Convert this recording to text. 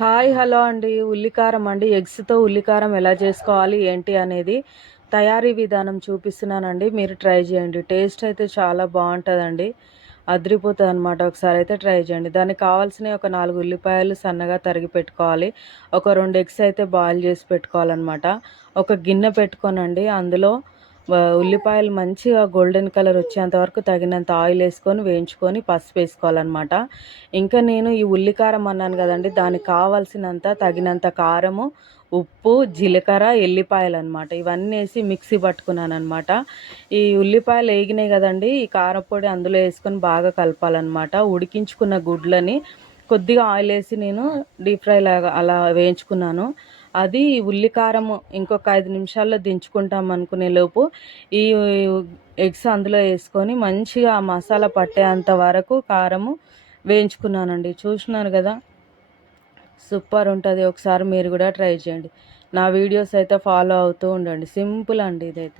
Hi hello అండి. ఉల్లికారం అండి. ఎగ్స్‌తో ఉల్లికారం ఎలా చేసుకోవాలి ఏంటి అనేది తయారీ విధానం చూపిస్తున్నానండి. మీరు ట్రై చేయండి. టేస్ట్ అయితే చాలా బాగుంటుందండి. అదిరిపోతుందనమాట. ఒకసారి అయితే ట్రై చేయండి. దానికి కావాల్సినవి ఒక 4 ఉల్లిపాయలు సన్నగా తరిగి పెట్టుకోవాలి. ఒక 2 ఎగ్స్ అయితే బాయిల్ చేసి పెట్టుకోవాలన్నమాట. ఒక గిన్నె పెట్టుకోనండి. అందులో ఉల్లిపాయలు మంచిగా గోల్డెన్ కలర్ వచ్చేంత వరకు తగినంత ఆయిల్ వేసుకొని వేయించుకొని పసుపు వేసుకోవాలన్నమాట. ఇంకా నేను ఈ ఉల్లికారం అన్నాను కదండి, దానికి కావాల్సినంత తగినంత కారము, ఉప్పు, జీలకర్ర, ఎల్లిపాయలు అనమాట. ఇవన్నీ వేసి మిక్సీ పట్టుకున్నాను అనమాట. ఈ ఉల్లిపాయలు వేగినాయి కదండి, ఈ కారపొడి అందులో వేసుకొని బాగా కలపాలన్నమాట. ఉడికించుకున్న గుడ్లని కొద్దిగా ఆయిల్ వేసి నేను డీప్ ఫ్రై లాగా అలా వేయించుకున్నాను. అది ఉల్లికారము ఇంకొక 5 నిమిషాల్లో దించుకుంటాం అనుకునే లోపు ఈ ఎగ్స్ అందులో వేసుకొని మంచిగా ఆ మసాలా పట్టేంత వరకు కారము వేయించుకున్నానండి. చూస్తున్నారు కదా, సూపర్ ఉంటుంది. ఒకసారి మీరు కూడా ట్రై చేయండి. నా వీడియోస్ అయితే ఫాలో అవుతూ ఉండండి. సింపుల్ అండి ఇదైతే.